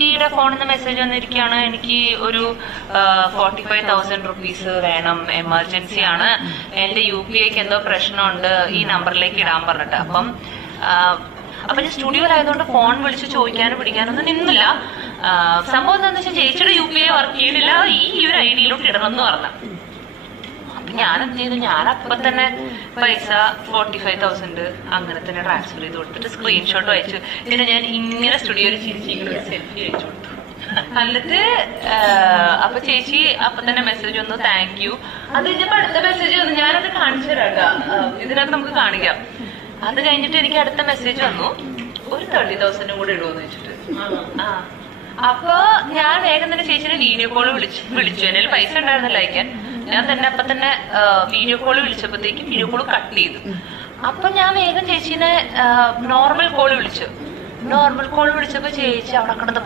ചേച്ചിയുടെ ഫോണിൽ നിന്ന് മെസ്സേജ് വന്നിരിക്കുകയാണ്, എനിക്ക് ഒരു 45,000 റുപ്പീസ് വേണം, എമർജൻസി ആണ്, എന്റെ UPIക്ക് എന്തോ പ്രശ്നമുണ്ട്, ഈ നമ്പറിലേക്ക് ഇടാൻ പറഞ്ഞിട്ട്. അപ്പൊ ഞാൻ സ്റ്റുഡിയോയിലായതുകൊണ്ട് ഫോൺ വിളിച്ച് ചോദിക്കാനും പിടിക്കാനൊന്നും നിന്നില്ല. സംഭവം എന്താണെന്ന് വെച്ചാൽ ചേച്ചിയുടെ UPI വർക്ക് ചെയ്തില്ല, ഈ ഒരു ID-യിലോട്ട് ഇടണം എന്ന് പറഞ്ഞു. അപ്പൊ ഞാൻ എന്ത് ചെയ്തു, ഞാൻ അപ്പൊ തന്നെ പൈസ 45,000 അങ്ങനെ തന്നെ ട്രാൻസ്ഫർ ചെയ്ത് കൊടുത്തിട്ട് സ്ക്രീൻഷോട്ട് അയച്ചു. പിന്നെ ഞാൻ ഇങ്ങനെ സ്റ്റുഡിയോയിൽ ചിരിച്ചിങ്ങനെ ഒരു സെൽഫി അയച്ചു കൊടുത്തു. എന്നിട്ട് അപ്പൊ ചേച്ചി അപ്പൊ തന്നെ മെസ്സേജ് വന്നു, താങ്ക് യു. അത് കഴിഞ്ഞപ്പോ അടുത്ത മെസ്സേജ് വന്നു, ഞാനത് കാണിച്ചു തരാം, ഇതിനകത്ത് നമുക്ക് കാണിക്കാം. അത് കഴിഞ്ഞിട്ട് എനിക്ക് അടുത്ത മെസ്സേജ് വന്നു, ഒരു 30,000 കൂടെ ഇടുമെന്ന് വെച്ചിട്ട്. അപ്പൊ ഞാൻ വേഗം തന്നെ ചേച്ചിനെ വീഡിയോ കോള് വിളിച്ചു. എന്റെ പൈസ ഉണ്ടായിരുന്നില്ല അയക്കാൻ. ഞാൻ തന്നെ അപ്പൊ തന്നെ വീഡിയോ കോള് വിളിച്ചപ്പോഴത്തേക്കും വീഡിയോ കോള് കട്ട് ചെയ്തു. അപ്പൊ ഞാൻ വേഗം ചേച്ചീനെ നോർമൽ കോള് വിളിച്ചു. നോർമൽ കോള് വിളിച്ചപ്പോ ചേച്ചി അവിടെ കിടന്ന്